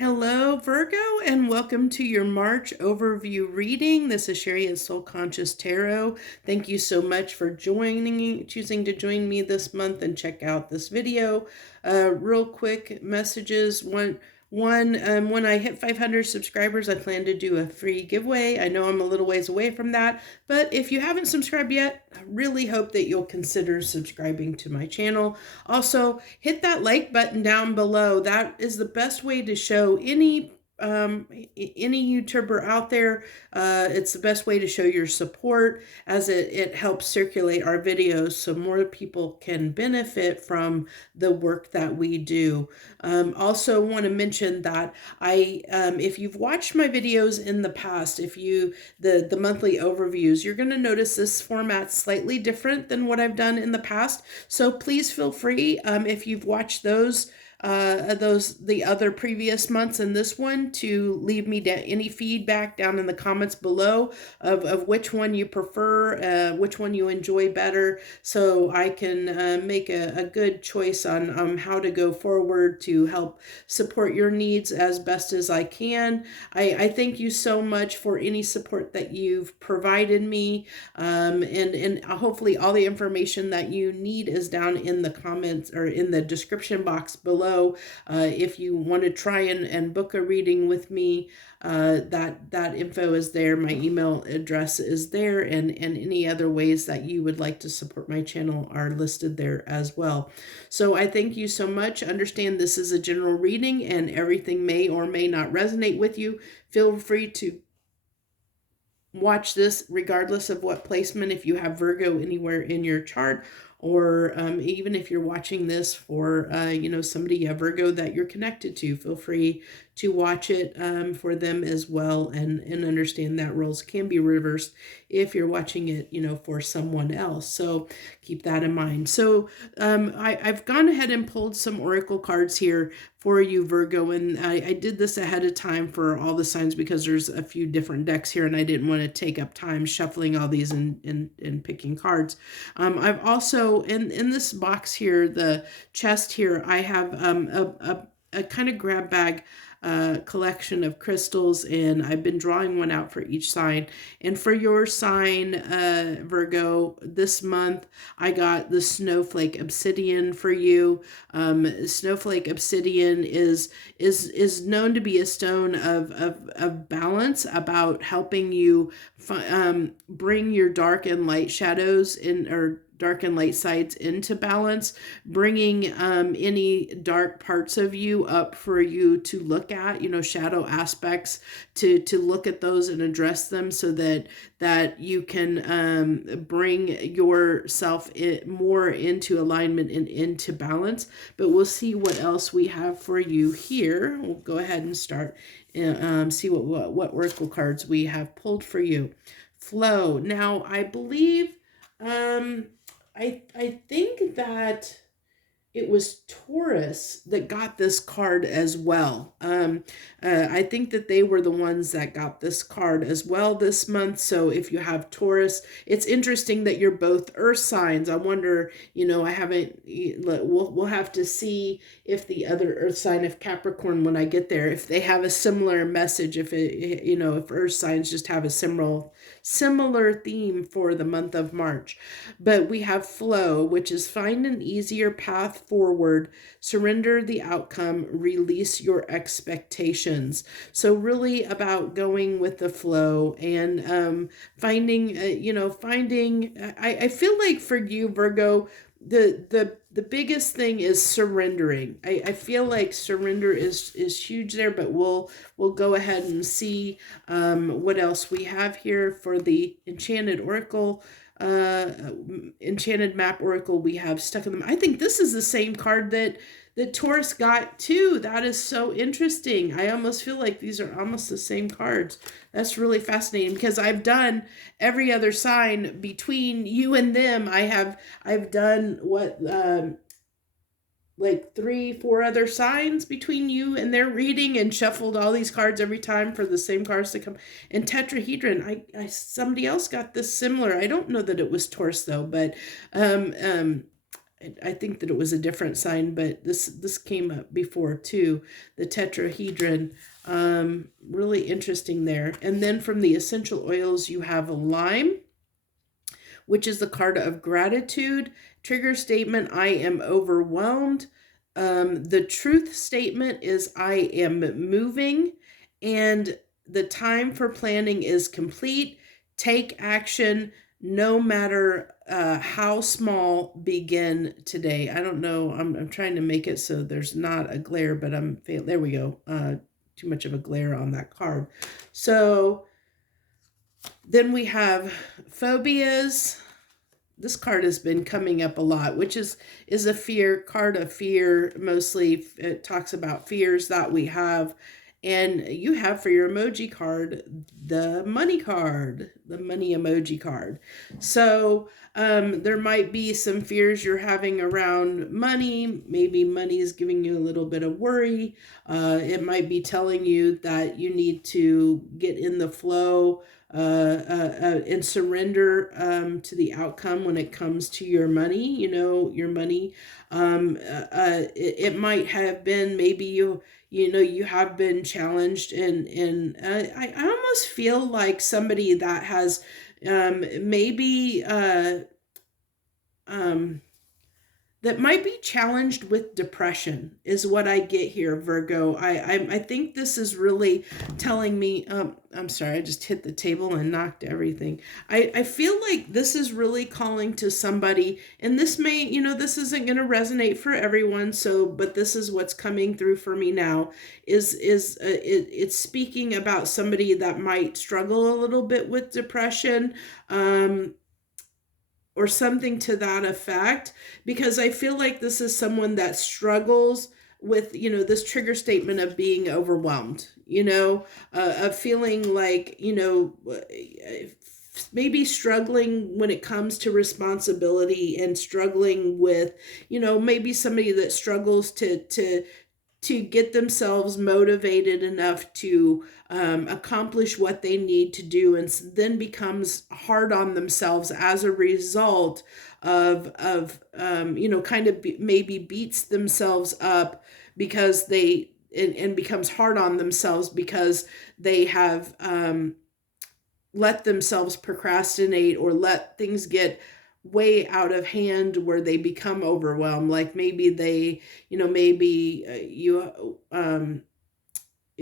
Hello, Virgo, and welcome to your March overview reading. This is Sherry at Soul Conscious Tarot. Thank you so much for choosing to join me this month and check out this video. Real quick messages. When I hit 500 subscribers, I plan to do a free giveaway. I know I'm a little ways away from that, but if you haven't subscribed yet, I really hope that you'll consider subscribing to my channel. Also, hit that like button down below. That is the best way to show any YouTuber out there. It's the best way to show your support, as it helps circulate our videos so more people can benefit from the work that we do. Also want to mention that if you've watched my videos in the past, the monthly overviews, you're going to notice this format's slightly different than what I've done in the past. So please feel free, if you've watched the other previous months and this one, to leave me any feedback down in the comments below of which one you prefer, which one you enjoy better, so I can make a good choice on how to go forward to help support your needs as best as I can. I thank you so much for any support that you've provided me, and hopefully all the information that you need is down in the comments or in the description box below. If you want to try and book a reading with me, that info is there. My email address is there, and any other ways that you would like to support my channel are listed there as well. So I thank you so much. Understand this is a general reading and everything may or may not resonate with you. Feel free to watch this regardless of what placement, if you have Virgo anywhere in your chart, or even if you're watching this for somebody you have Virgo that you're connected to, feel free to watch it for them as well, and understand that roles can be reversed if you're watching it for someone else. So keep that in mind. So I've gone ahead and pulled some oracle cards here for you, Virgo, and I did this ahead of time for all the signs because there's a few different decks here and I didn't want to take up time shuffling all these and picking cards. I've also, in this box here, the chest here, I have a kind of grab bag collection of crystals, and I've been drawing one out for each sign. And for your sign, Virgo, this month I got the snowflake obsidian for you. Snowflake obsidian is known to be a stone of balance, about helping you bring your dark and light shadows in, or dark and light sides into balance, bringing any dark parts of you up for you to look at, shadow aspects, to look at those and address them, so that you can bring yourself more into alignment and into balance. But we'll see what else we have for you here. We'll go ahead and start and see what oracle cards we have pulled for you. Flow. Now, I believe I think that it was Taurus that got this card as well. I think that they were the ones that got this card as well this month. So if you have Taurus, it's interesting that you're both earth signs. I wonder, I haven't, we'll have to see if the other earth sign, if Capricorn, when I get there, if they have a similar message, if if earth signs just have a similar theme for the month of March. But we have flow, which is find an easier path forward, surrender the outcome, release your expectations. So really about going with the flow and finding, I feel like for you, Virgo, the biggest thing is surrendering. I feel like surrender is huge there, but we'll go ahead and see what else we have here for the Enchanted Oracle. Enchanted Map Oracle, we have Stuck in them. I think this is the same card that Taurus got too. That is so interesting. I almost feel like these are almost the same cards. That's really fascinating, because I've done every other sign between you and them. I've done what like 3-4 other signs between you and their reading, and shuffled all these cards every time for the same cards to come. And tetrahedron, I somebody else got this similar. I don't know that it was Taurus though, but I think that it was a different sign, but this came up before too. The tetrahedron, really interesting there. And then from the essential oils, you have a lime, which is the card of gratitude. Trigger statement: I am overwhelmed. The truth statement is I am moving, and the time for planning is complete. Take action, no matter how small. Begin today. I don't know. I'm trying to make it so there's not a glare, but there we go. Too much of a glare on that card. So then we have phobias. This card has been coming up a lot, which is a fear card of fear. Mostly it talks about fears that we have. And you have for your emoji card, the money emoji card. So there might be some fears you're having around money. Maybe money is giving you a little bit of worry. It might be telling you that you need to get in the flow and surrender to the outcome when it comes to your money. Your money. It might have been maybe you have been challenged, and I almost feel like somebody that has maybe that might be challenged with depression is what I get here, Virgo. I think this is really telling me, I'm sorry, I just hit the table and knocked everything. I feel like this is really calling to somebody, and this this isn't going to resonate for everyone, but this is what's coming through for me now, it's speaking about somebody that might struggle a little bit with depression, or something to that effect, because I feel like this is someone that struggles with, this trigger statement of being overwhelmed, of feeling like, maybe struggling when it comes to responsibility, and struggling with, maybe somebody that struggles to get themselves motivated enough to accomplish what they need to do, and then becomes hard on themselves as a result of maybe beats themselves up because and becomes hard on themselves because they have let themselves procrastinate, or let things get way out of hand where they become overwhelmed. Like maybe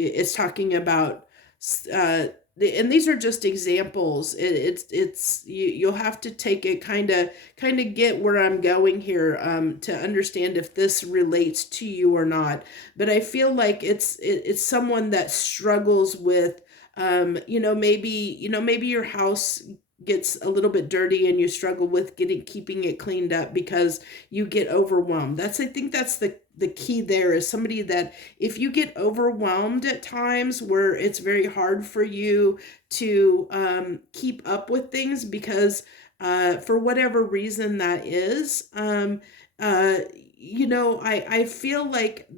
it's talking about and these are just examples. You'll have to take it kind of get where I'm going here to understand if this relates to you or not. But I feel like it's someone that struggles with maybe your house gets a little bit dirty and you struggle with keeping it cleaned up because you get overwhelmed. I think that's the key there, is somebody that if you get overwhelmed at times where it's very hard for you to keep up with things because for whatever reason that is, I feel like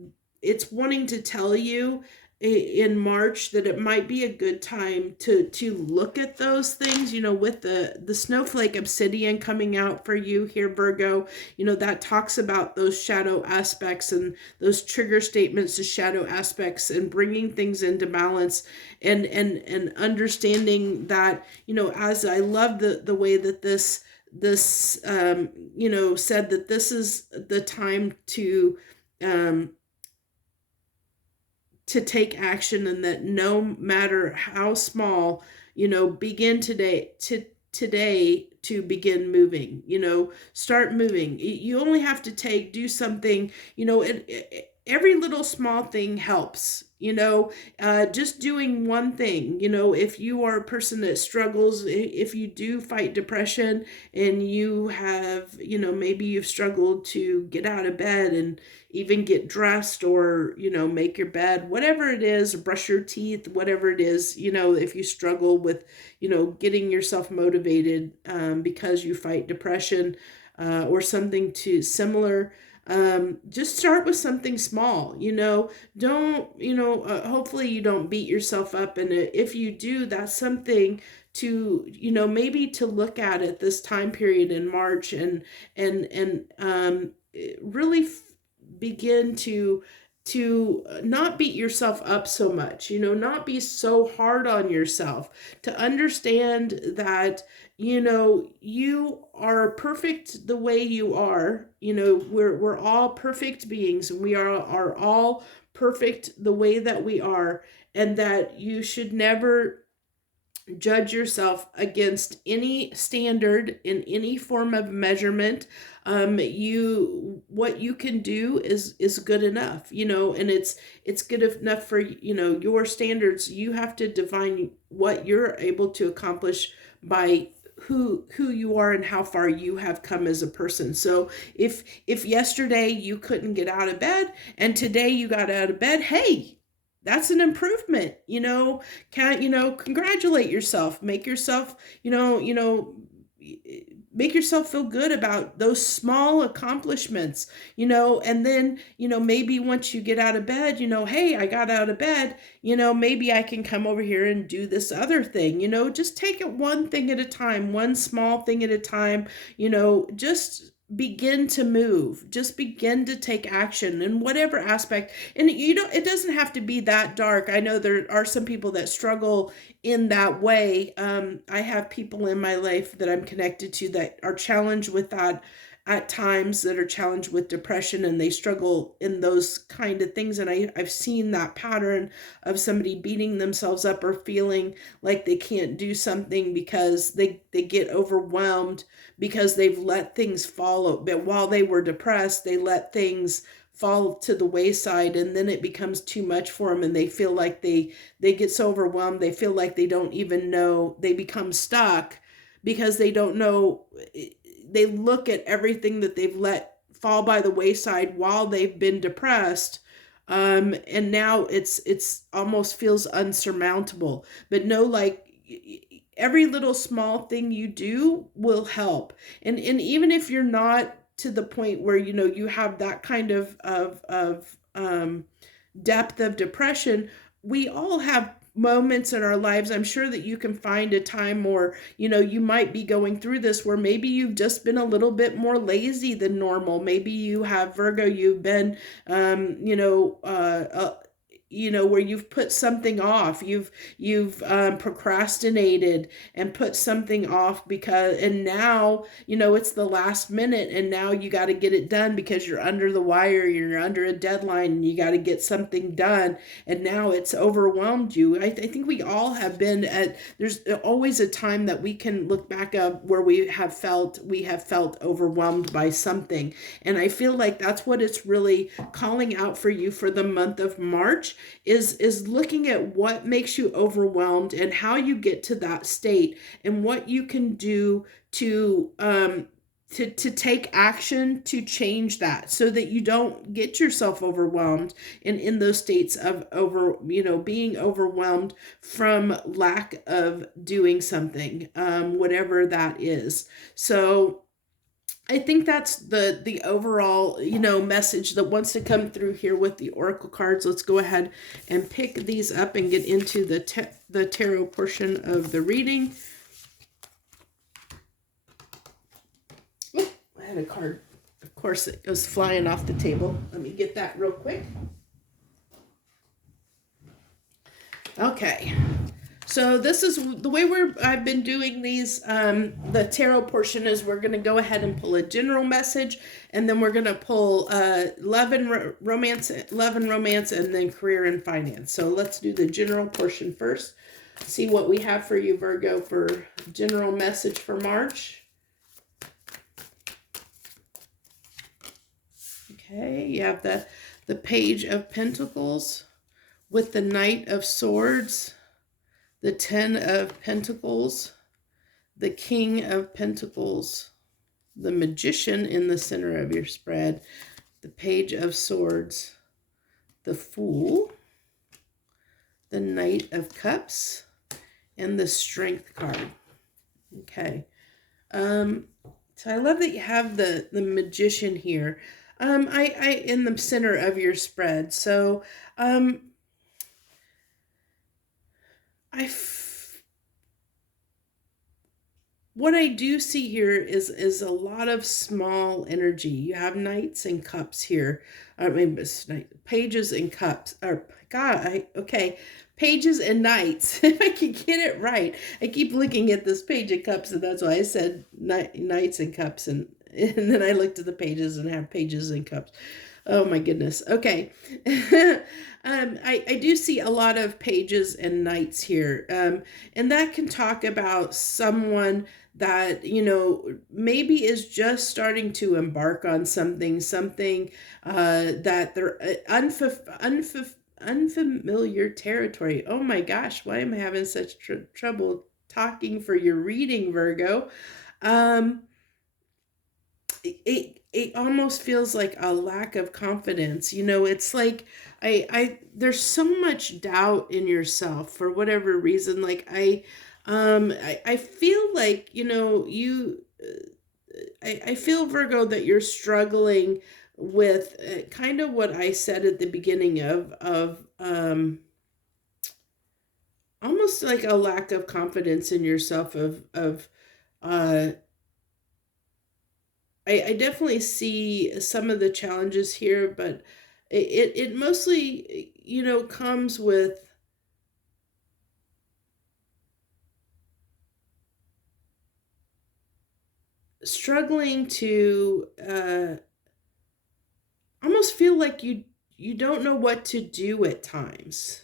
it's wanting to tell you in March that it might be a good time to look at those things, with the snowflake obsidian coming out for you here, Virgo. That talks about those shadow aspects and those trigger statements to shadow aspects, and bringing things into balance, and understanding that, as I love the way that this said that this is the time to take action, and that no matter how small, begin today to begin moving, start moving. You only have to do something, every little small thing helps, just doing one thing, if you are a person that struggles, if you do fight depression, and you have, maybe you've struggled to get out of bed and even get dressed, or, make your bed, whatever it is, brush your teeth, whatever it is, if you struggle with, getting yourself motivated because you fight depression or something similar, Just start with something small, don't, hopefully you don't beat yourself up. And if you do, that's something to, maybe to look at this time period in March, and really begin to not beat yourself up so much, not be so hard on yourself, to understand that, you are perfect the way you are. We're all perfect beings, and we are all perfect the way that we are, and that you should never judge yourself against any standard in any form of measurement. What you can do is good enough, and it's good enough for, your standards. You have to define what you're able to accomplish by who you are and how far you have come as a person. So if yesterday you couldn't get out of bed and today you got out of bed, hey, that's an improvement. Congratulate yourself, make yourself, make yourself feel good about those small accomplishments, and then, maybe once you get out of bed, hey, I got out of bed, maybe I can come over here and do this other thing. Just take it one thing at a time, one small thing at a time. Just begin to move, just begin to take action in whatever aspect. And it doesn't have to be that dark. I know there are some people that struggle in that way. I have people in my life that I'm connected to that are challenged with that at times, that are challenged with depression, and they struggle in those kind of things. And I've seen that pattern of somebody beating themselves up or feeling like they can't do something because they get overwhelmed because they've let things fall. But while they were depressed, they let things fall to the wayside, and then it becomes too much for them, and they feel like they get so overwhelmed, they feel like they don't even know, they become stuck because they don't know. They look at everything that they've let fall by the wayside while they've been depressed, and now it's almost feels unsurmountable. But no, like, every little small thing you do will help. And even if you're not to the point where, you have that kind of depth of depression, we all have moments in our lives. I'm sure that you can find a time where, you might be going through this, where maybe you've just been a little bit more lazy than normal. Maybe you have Virgo, you've been, where you've put something off, you've procrastinated and put something off, and now, it's the last minute, and now you got to get it done because you're under the wire, you're under a deadline, and you got to get something done, and now it's overwhelmed you. I think we all have been there's always a time that we can look back up where we have felt overwhelmed by something. And I feel like that's what it's really calling out for you for the month of March, is looking at what makes you overwhelmed and how you get to that state, and what you can do to take action to change that, so that you don't get yourself overwhelmed and in those states of being overwhelmed from lack of doing something, whatever that is. So I think that's the overall, message that wants to come through here with the oracle cards. Let's go ahead and pick these up and get into the tarot portion of the reading. Oh, I had a card. Of course, it goes flying off the table. Let me get that real quick. Okay. So this is the way I've been doing these. The tarot portion is we're going to go ahead and pull a general message, and then we're going to pull love and romance, and then career and finance. So let's do the general portion first. See what we have for you, Virgo, for general message for March. Okay, you have the Page of Pentacles with the Knight of Swords, the 10 of Pentacles, the King of Pentacles, the Magician in the center of your spread, the Page of Swords, the Fool, the Knight of Cups, and the Strength card. Okay. So I love that you have the Magician here. I in the center of your spread. So, um, I what I do see here is a lot of small energy. You have knights and cups here. I mean, pages and cups. Or God, okay, pages and knights. If I can get it right, I keep looking at this page of cups, and that's why I said knights and cups, and then I looked at the pages and have pages and cups. Oh my goodness. Okay. I do see a lot of pages and knights here. And that can talk about someone that, maybe is just starting to embark on something that they're unfamiliar territory. Oh my gosh, why am I having such trouble talking for your reading, Virgo? Um, it almost feels like a lack of confidence. It's like I there's so much doubt in yourself for whatever reason. Like I feel like, I feel, Virgo, that you're struggling with kind of what I said at the beginning of almost like a lack of confidence in yourself of uh I definitely see some of the challenges here, but it mostly, comes with struggling to almost feel like you don't know what to do at times,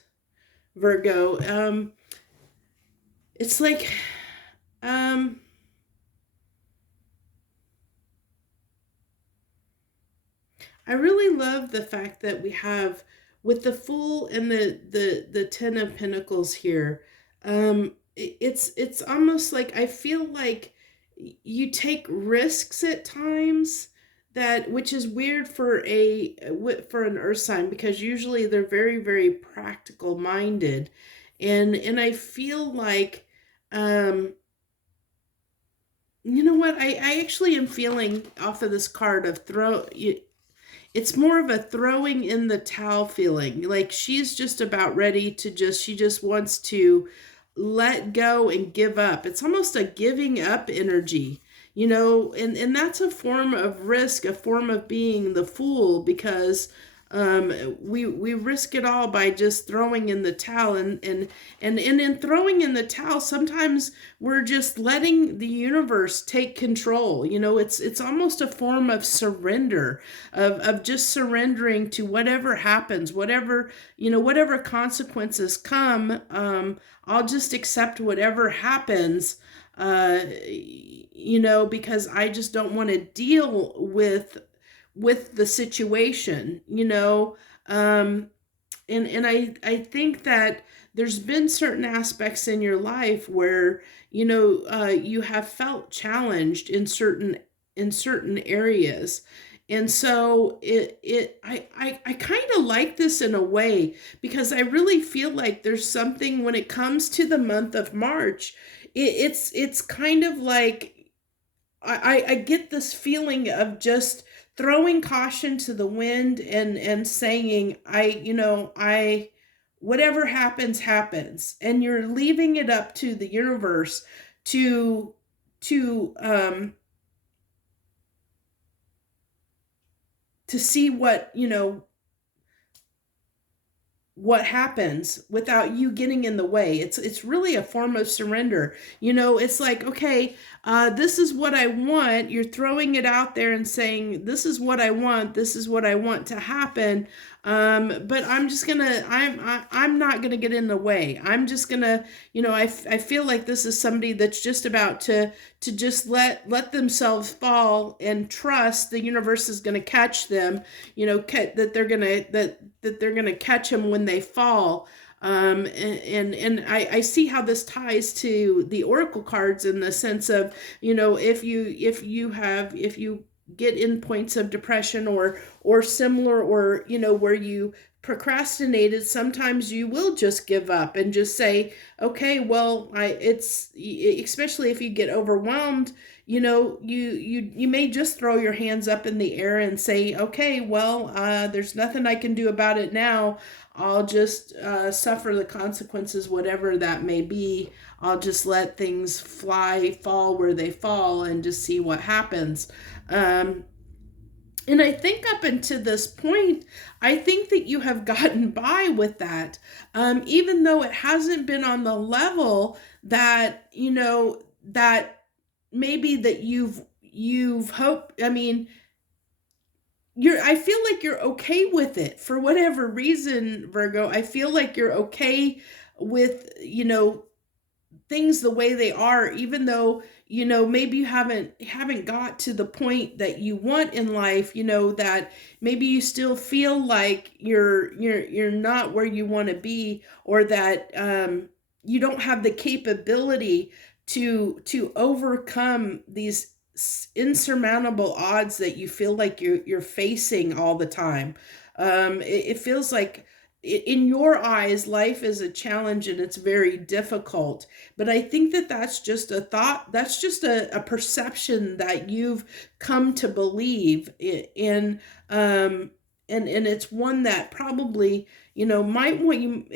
Virgo. It's like um I really love the fact that we have with the Fool and the Ten of Pentacles here. It's almost like I feel like you take risks at times, that which is weird for for an earth sign, because usually they're very, very practical minded, and I feel like you know what, I actually am feeling off of this card of it's more of a throwing in the towel feeling. Like she's just about ready to she just wants to let go and give up. It's almost a giving up energy, and that's a form of risk, a form of being the fool, because we risk it all by just throwing in the towel, and in throwing in the towel, sometimes we're just letting the universe take control. It's almost a form of surrender, of just surrendering to whatever happens, whatever consequences come. I'll just accept whatever happens, because I just don't want to deal with the situation, and I think that there's been certain aspects in your life where, you have felt challenged in certain areas. And so I kind of like this in a way, because I really feel like there's something when it comes to the month of March. It's kind of like I get this feeling of just throwing caution to the wind, and saying, I whatever happens happens, and you're leaving it up to the universe to to um to see what happens without you getting in the way. It's really a form of surrender. It's like, okay, this is what I want. You're throwing it out there and saying, this is what I want. This is what I want to happen. But I'm just gonna, I'm not gonna get in the way. I'm just gonna, I feel like this is somebody that's just about to just let themselves fall and trust the universe is gonna catch them. That they're gonna catch them when they fall. And I see how this ties to the oracle cards, in the sense of, if you get in points of depression or similar, or where you procrastinated, sometimes you will just give up and just say, okay, well, it's especially if you get overwhelmed, you may just throw your hands up in the air and say, okay, well, there's nothing I can do about it now. I'll just suffer the consequences, whatever that may be. I'll just let things fall where they fall, and just see what happens. And I think up until this point, I think that you have gotten by with that, even though it hasn't been on the level that, that maybe that you've hoped. I mean, I feel like you're okay with it for whatever reason, Virgo. I feel like you're okay with, things the way they are, even though, maybe you haven't got to the point that you want in life, that maybe you still feel like you're not where you want to be, or that you don't have the capability to overcome these insurmountable odds that you feel like you're facing all the time. It feels like, in your eyes, life is a challenge and it's very difficult. But I think that that's just a thought, that's just a perception that you've come to believe in. And it's one that probably, might want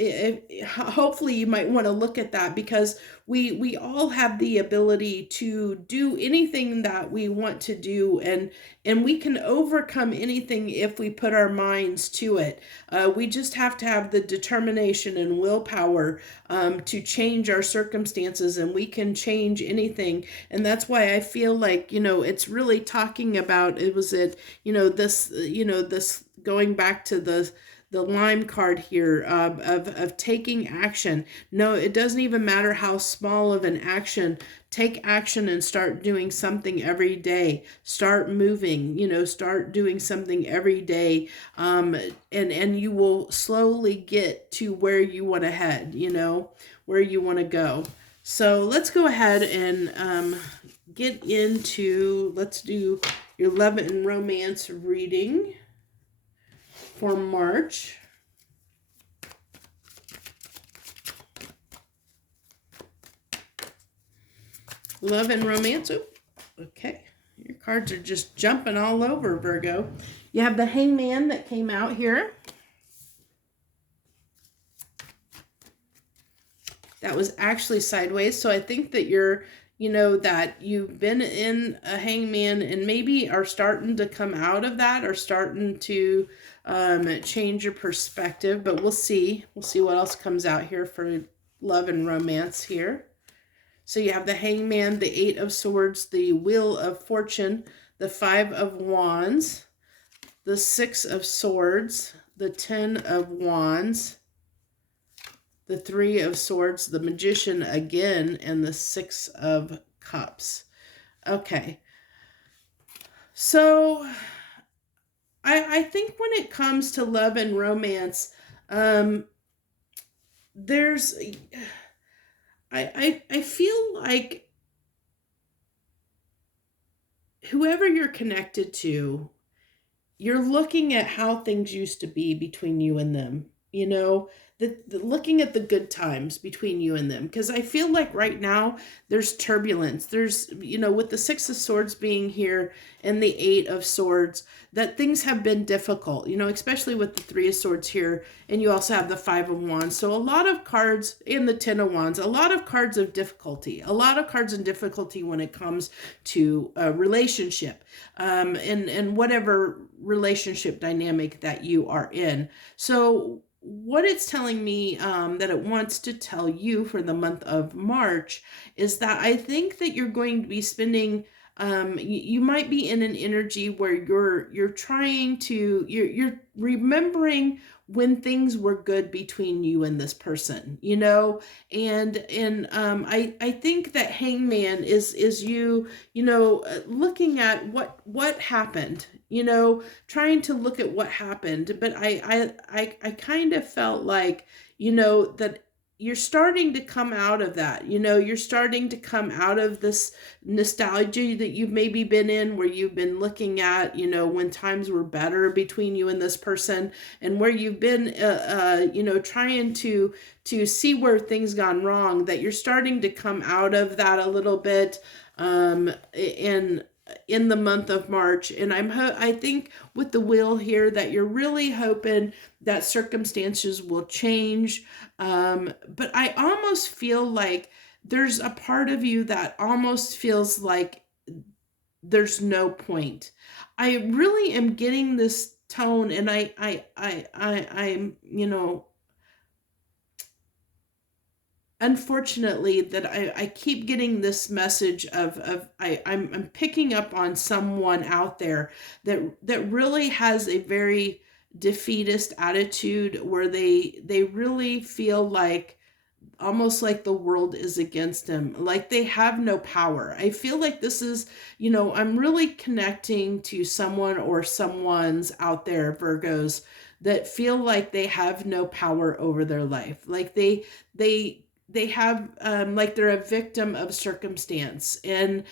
hopefully you might want to look at that, because we all have the ability to do anything that we want to do, and we can overcome anything if we put our minds to it. We just have to have the determination and willpower to change our circumstances, and we can change anything. And that's why I feel like, it's really talking about, this going back to the lime card here, of taking action. No, it doesn't even matter how small of an action. Take action and start doing something every day. Start moving, start doing something every day. And you will slowly get to where you want to head, where you want to go. So let's go ahead and let's do your love and romance reading for March. Love and romance. Oh, okay. Your cards are just jumping all over, Virgo. You have the Hangman that came out here. That was actually sideways. So I think that that you've been in a hangman and maybe are starting to come out of that, or starting to change your perspective. But we'll see. We'll see what else comes out here for love and romance here. So you have the Hangman, the Eight of Swords, the Wheel of Fortune, the Five of Wands, the Six of Swords, the Ten of Wands, the Three of Swords, the Magician again, and the Six of Cups. Okay. So I think when it comes to love and romance, there's... I feel like whoever you're connected to, you're looking at how things used to be between you and them, looking at the good times between you and them. Because I feel like right now there's turbulence. There's, with the Six of Swords being here and the Eight of Swords, that things have been difficult, especially with the Three of Swords here. And you also have the Five of Wands. So a lot of cards in the Ten of Wands, a lot of cards of difficulty, a lot of cards in difficulty when it comes to a relationship, and whatever relationship dynamic that you are in. So what it's telling me, that it wants to tell you for the month of March, is that I think that you're going to be spending, you might be in an energy where you're trying to, you're remembering when things were good between you and this person, and I think that Hangman is you, looking at what happened, trying to look at what happened. But I kind of felt like, that you're starting to come out of that. You're starting to come out of this nostalgia that you've maybe been in, where you've been looking at, when times were better between you and this person, and where you've been, trying to see where things gone wrong, that you're starting to come out of that a little bit, in the month of March. And I think with the wheel here that you're really hoping that circumstances will change. But I almost feel like there's a part of you that almost feels like there's no point. I really am getting this tone, and I'm, unfortunately, that I keep getting this message I'm picking up on someone out there that really has a very defeatist attitude, where they really feel like, almost like the world is against them, like they have no power. I feel like this is, I'm really connecting to someone or someone's out there, Virgos, that feel like they have no power over their life. Like they have, like they're a victim of circumstance, and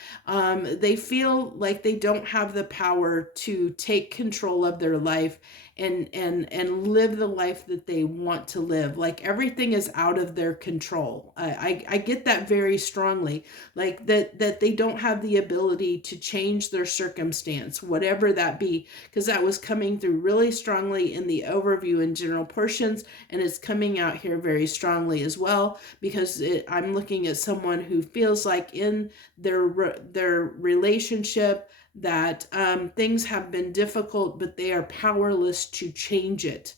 they feel like they don't have the power to take control of their life and live the life that they want to live. Like everything is out of their control. I get that very strongly, like that they don't have the ability to change their circumstance, whatever that be, because that was coming through really strongly in the overview and general portions, and it's coming out here very strongly as well, because I'm looking at someone who feels like in their relationship that things have been difficult, but they are powerless to change it.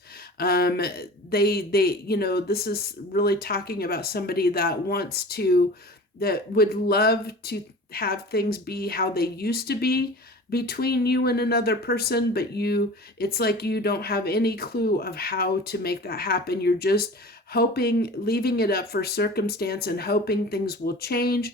This is really talking about somebody that would love to have things be how they used to be between you and another person, but it's like you don't have any clue of how to make that happen. You're just hoping, leaving it up for circumstance and hoping things will change.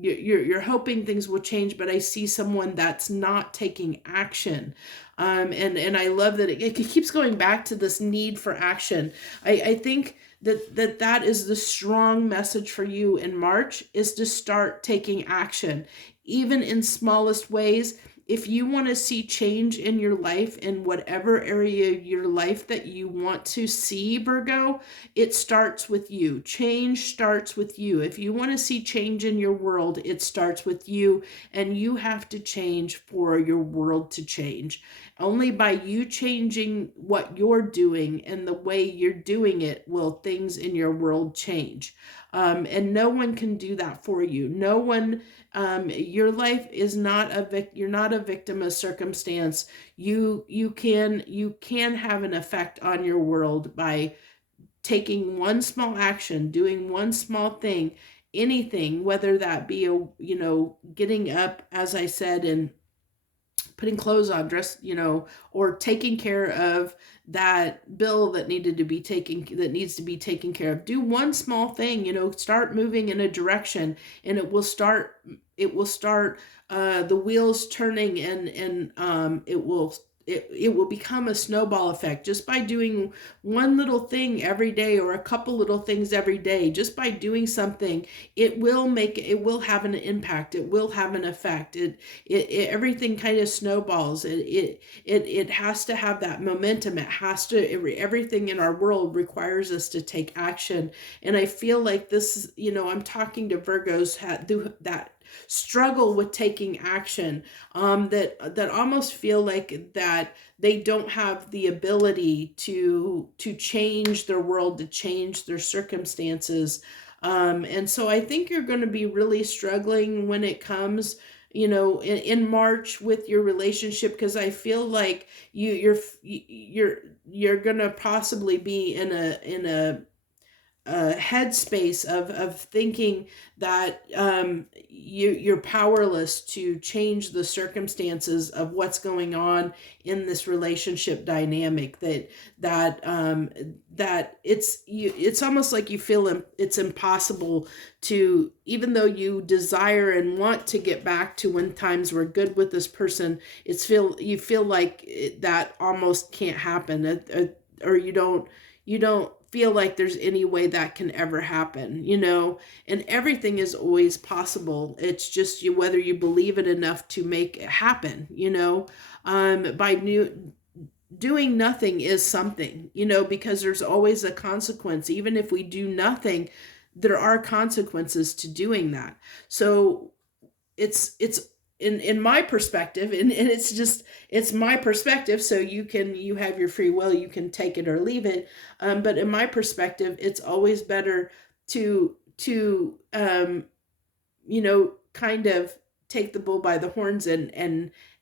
You're hoping things will change, but I see someone that's not taking action. And I love that it keeps going back to this need for action. I think that is the strong message for you in March, is to start taking action, even in smallest ways. If you want to see change in your life, in whatever area of your life that you want to see, Virgo, it starts with you. Change starts with you. If you want to see change in your world, it starts with you, and you have to change for your world to change. Only by you changing what you're doing and the way you're doing it will things in your world change. And no one can do that for you. No one. Your life is not you're not a victim of circumstance. You can have an effect on your world by taking one small action, doing one small thing, anything, whether that be getting up, as I said, and putting clothes on, or taking care of that bill that needs to be taken care of. Do one small thing, start moving in a direction, and it will start the wheels turning, and it will become a snowball effect just by doing one little thing every day, or a couple little things every day. Just by doing something, it will have an impact. It will have an effect. Everything kind of snowballs. It has to have that momentum. Everything in our world requires us to take action. And I feel like this, I'm talking to Virgos that struggle with taking action, that almost feel like that they don't have the ability to change their world, to change their circumstances. And so I think you're going to be really struggling when it comes, in March with your relationship, because I feel like you're going to possibly be in a headspace of thinking that you're powerless to change the circumstances of what's going on in this relationship dynamic. That it's almost like you feel it's impossible to, even though you desire and want to get back to when times were good with this person, you feel like that almost can't happen, or you don't. you don't feel like there's any way that can ever happen, you know, and everything is always possible. It's just whether you believe it enough to make it happen, you know. By doing nothing is something, you know, because there's always a consequence. Even if we do nothing, there are consequences to doing that. So it's in my perspective, and it's my perspective, so you have your free will, you can take it or leave it, but in my perspective, it's always better to you know, kind of take the bull by the horns and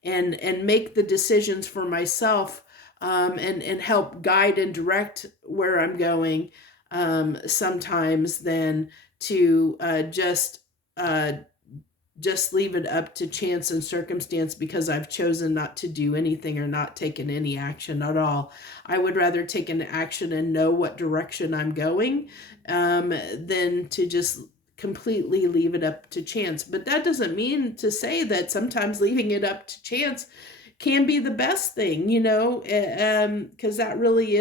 make the decisions for myself, and help guide and direct where I'm going, sometimes, than to just leave it up to chance and circumstance because I've chosen not to do anything or not taken any action at all. I would rather take an action and know what direction I'm going, than to just completely leave it up to chance. But that doesn't mean to say that sometimes leaving it up to chance can be the best thing, you know, because that really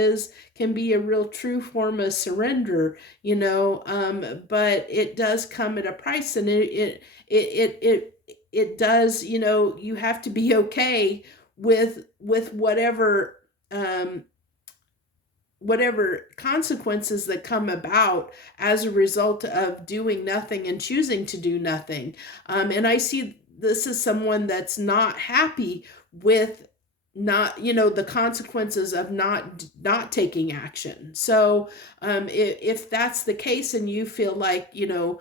can be a real true form of surrender, you know, but it does come at a price, and it does, you know, you have to be okay with whatever consequences that come about as a result of doing nothing and choosing to do nothing. And I see this is someone that's not happy with not, you know, the consequences of not taking action. So if that's the case and you feel like, you know,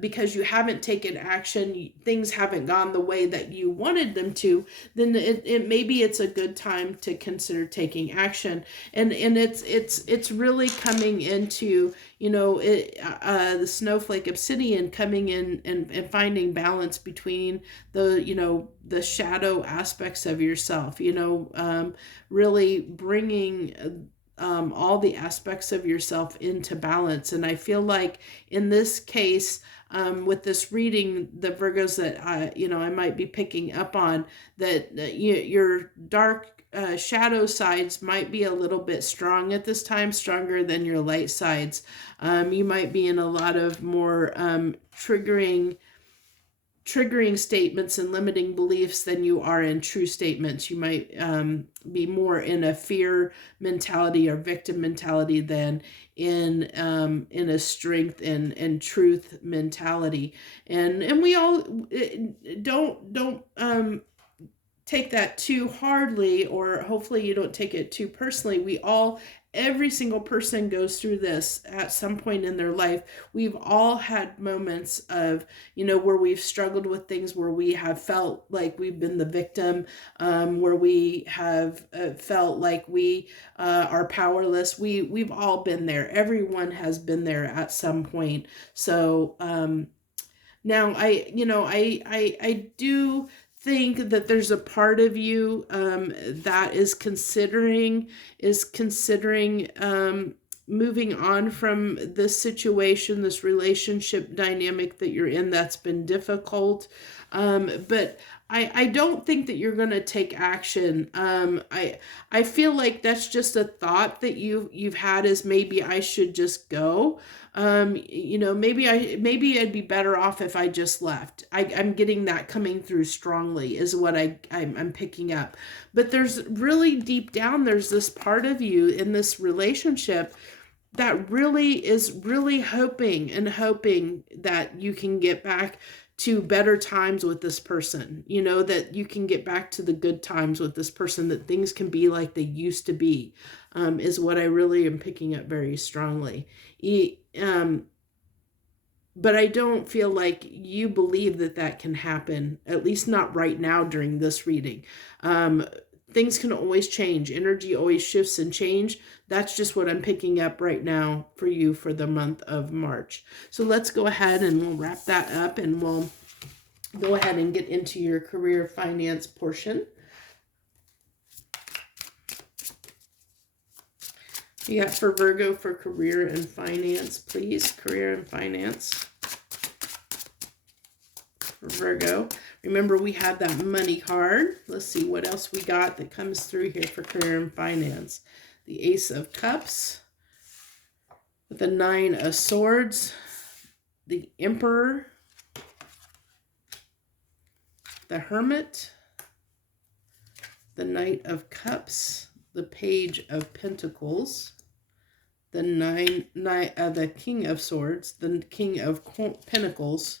because you haven't taken action, things haven't gone the way that you wanted them to, then it maybe it's a good time to consider taking action. And it's really coming into, you know, the snowflake obsidian coming in and finding balance between the, you know, the shadow aspects of yourself, you know, really bringing all the aspects of yourself into balance. And I feel like in this case, with this reading, the Virgos that I might be picking up on, that your dark shadow sides might be a little bit strong at this time, stronger than your light sides. You might be in a lot of more triggering statements and limiting beliefs than you are in true statements. You might be more in a fear mentality or victim mentality than in a strength and truth mentality. And we all don't take that too hardly, or hopefully you don't take it too personally. Every single person goes through this at some point in their life. We've all had moments of, you know, where we've struggled with things, where we have felt like we've been the victim, where we have felt like we are powerless. We've all been there. Everyone has been there at some point. So now I do think that there's a part of you that is considering moving on from this situation, this relationship dynamic that you're in that's been difficult. But I don't think that you're going to take action. I feel like that's just a thought that you've had, is maybe I should just go. Maybe I'd be better off if I just left. I'm getting that coming through strongly, is what I'm picking up. But there's really deep down, there's this part of you in this relationship that really is really hoping that you can get back to better times with this person, you know, that you can get back to the good times with this person, that things can be like they used to be, is what I really am picking up very strongly. But I don't feel like you believe that can happen, at least not right now during this reading. Things can always change. Energy always shifts and change. That's just what I'm picking up right now for you for the month of March. So let's go ahead and we'll wrap that up, and we'll go ahead and get into your career finance portion. You got for Virgo for career and finance, please. Career and finance for Virgo. Remember, we had that money card. Let's see what else we got that comes through here for career and finance. the Ace of Cups, with the Nine of Swords, the Emperor, the Hermit, the Knight of Cups, the Page of Pentacles, the the King of Swords, the King of Pentacles,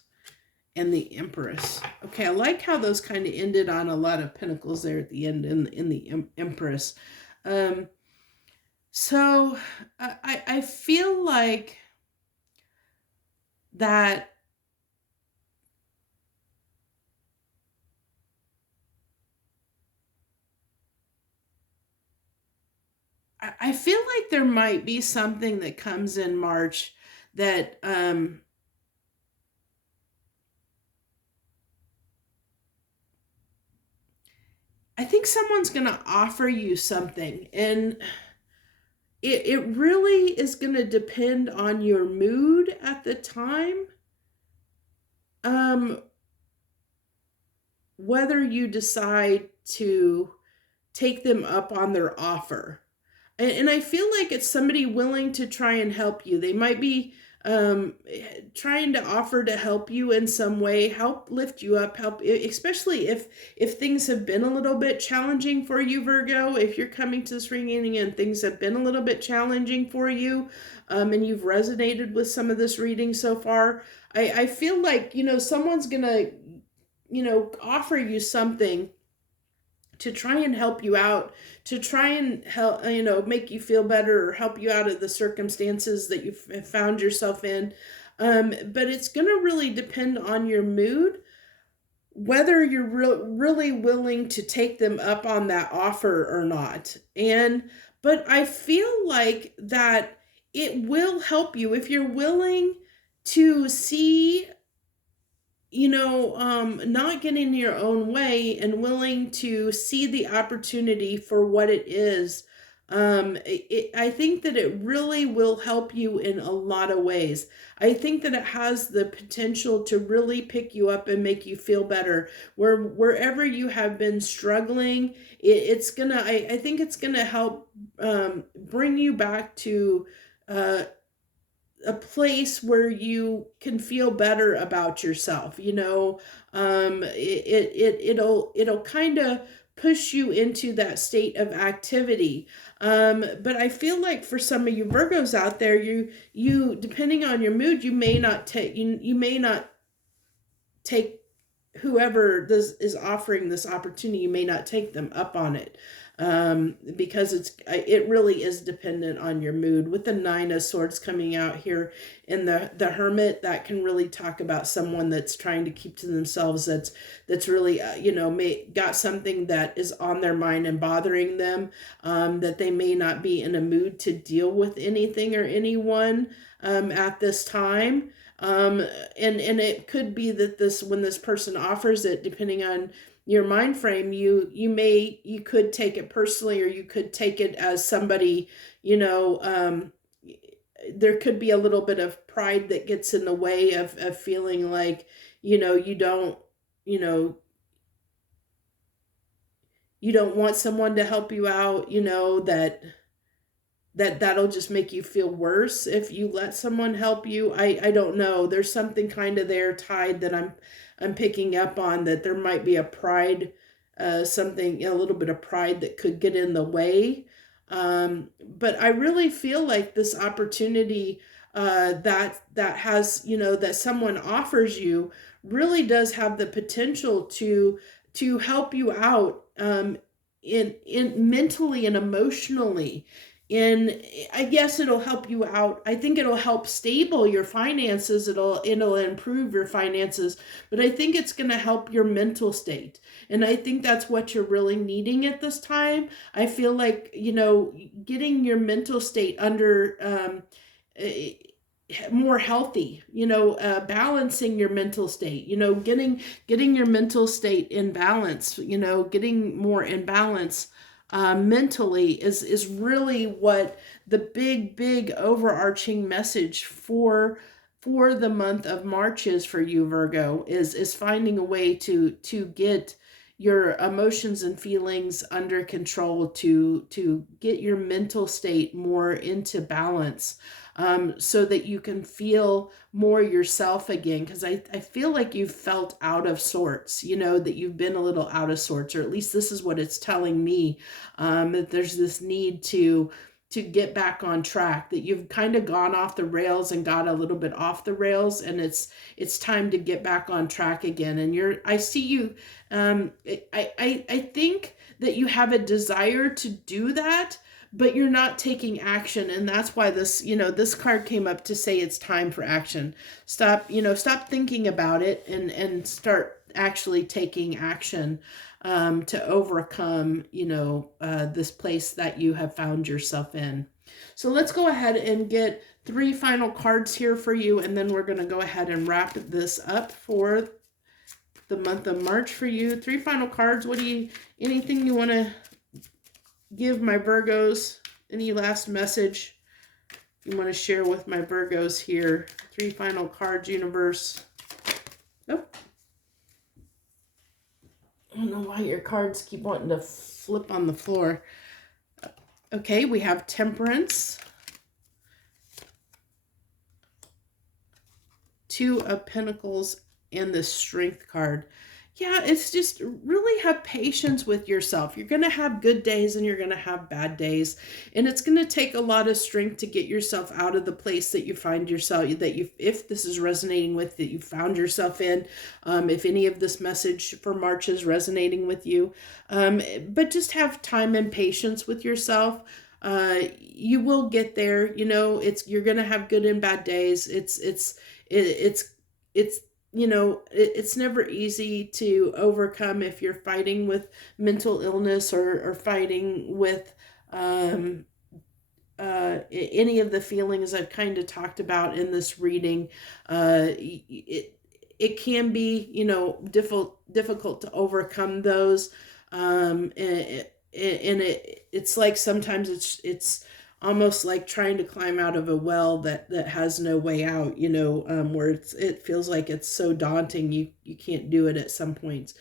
and the Empress. Okay, I like how those kind of ended on a lot of pentacles there at the end in the Empress. So I feel like that I feel like there might be something that comes in March that I think someone's going to offer you something, and it really is going to depend on your mood at the time, whether you decide to take them up on their offer. And I feel like it's somebody willing to try and help you. They might be trying to offer to help you in some way, help lift you up, help, especially if things have been a little bit challenging for you, Virgo. If you're coming to this reading and things have been a little bit challenging for you, and you've resonated with some of this reading so far, I feel like, someone's gonna, offer you something to try and help you out, to try and help, make you feel better or help you out of the circumstances that you've found yourself in. But it's going to really depend on your mood, whether you're really willing to take them up on that offer or not. But I feel like that it will help you if you're willing to see, not getting in your own way and willing to see the opportunity for what it is. I think that it really will help you in a lot of ways. I think that it has the potential to really pick you up and make you feel better. Wherever you have been struggling, I think it's gonna help bring you back to a place where you can feel better about yourself. It'll kind of push you into that state of activity. But I feel like for some of you Virgos out there, you depending on your mood, you may not take whoever is offering this opportunity, you may not take them up on it, because it really is dependent on your mood. With the Nine of Swords coming out here in the Hermit, that can really talk about someone that's trying to keep to themselves, that's really got something that is on their mind and bothering them, that they may not be in a mood to deal with anything or anyone at this time. And it could be that when this person offers it, depending on your mind frame, you could take it personally, or you could take it as somebody, there could be a little bit of pride that gets in the way of feeling like, you don't want someone to help you out, that'll just make you feel worse if you let someone help you. I don't know. There's something kind of there tied that I'm picking up on, that there might be a pride, a little bit of pride that could get in the way. But I really feel like this opportunity that has, that someone offers you, really does have the potential to help you out in mentally and emotionally. I guess it'll help you out. I think it'll help stable your finances. It'll improve your finances, but I think it's going to help your mental state. And I think that's what you're really needing at this time. I feel like, getting your mental state under more healthy, balancing your mental state, getting your mental state in balance, getting more in balance mentally is really what the big overarching message for the month of March is for you, Virgo, is finding a way to get your emotions and feelings under control, to get your mental state more into balance, so that you can feel more yourself again. Because I feel like you've felt out of sorts, that you've been a little out of sorts, or at least this is what it's telling me, that there's this need to get back on track, that you've kind of gone off the rails and got a little bit off the rails, and it's time to get back on track again. And I see you, I think that you have a desire to do that, but you're not taking action. And that's why this card came up to say it's time for action. Stop thinking about it, and start actually taking action, to overcome, this place that you have found yourself in. So let's go ahead and get 3 final cards here for you, and then we're going to go ahead and wrap this up for the month of March for you. 3 final cards. Anything you want to give my Virgos? Any last message you want to share with my Virgos here? 3 final cards, universe. Oh. I don't know why your cards keep wanting to flip on the floor. Okay, we have Temperance, 2 of Pentacles, and the Strength card. Yeah, it's just really have patience with yourself. You're going to have good days and you're going to have bad days. And it's going to take a lot of strength to get yourself out of the place that you find yourself, if this is resonating with, that you found yourself in, if any of this message for March is resonating with you. But just have time and patience with yourself. You will get there. You're going to have good and bad days. It's never easy to overcome if you're fighting with mental illness, or fighting with any of the feelings I've kind of talked about in this reading. It can be, difficult to overcome those. And it's like sometimes it's almost like trying to climb out of a well that has no way out, where it feels like it's so daunting you can't do it at some points.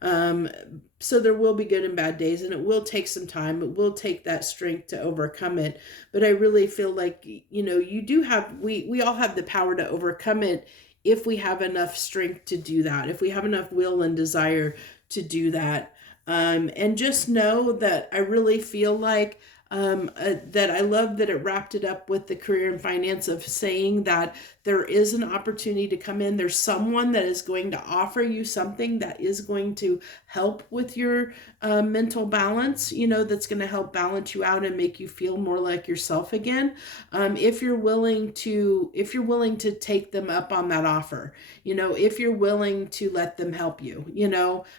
So there will be good and bad days, and it will take some time. It will take that strength to overcome it. But I really feel like, you do have, we all have the power to overcome it if we have enough strength to do that, if we have enough will and desire to do that. And just know that I really feel like, that I love that it wrapped it up with the career and finance, of saying that there is an opportunity to come in. There's someone that is going to offer you something that is going to help with your mental balance, that's going to help balance you out and make you feel more like yourself again. If you're willing to take them up on that offer, if you're willing to let them help you,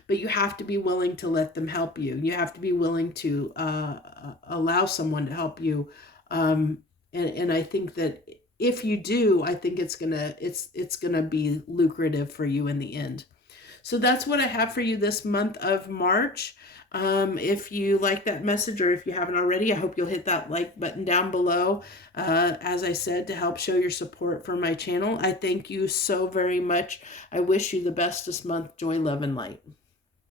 but you have to be willing to let them help you. You have to be willing to allow someone to help you. And I think that if you do, I think it's gonna be lucrative for you in the end. So that's what I have for you this month of March. If you like that message, or if you haven't already, I hope you'll hit that like button down below, as I said, to help show your support for my channel. I thank you so very much. I wish you the best this month. Joy, love, and light.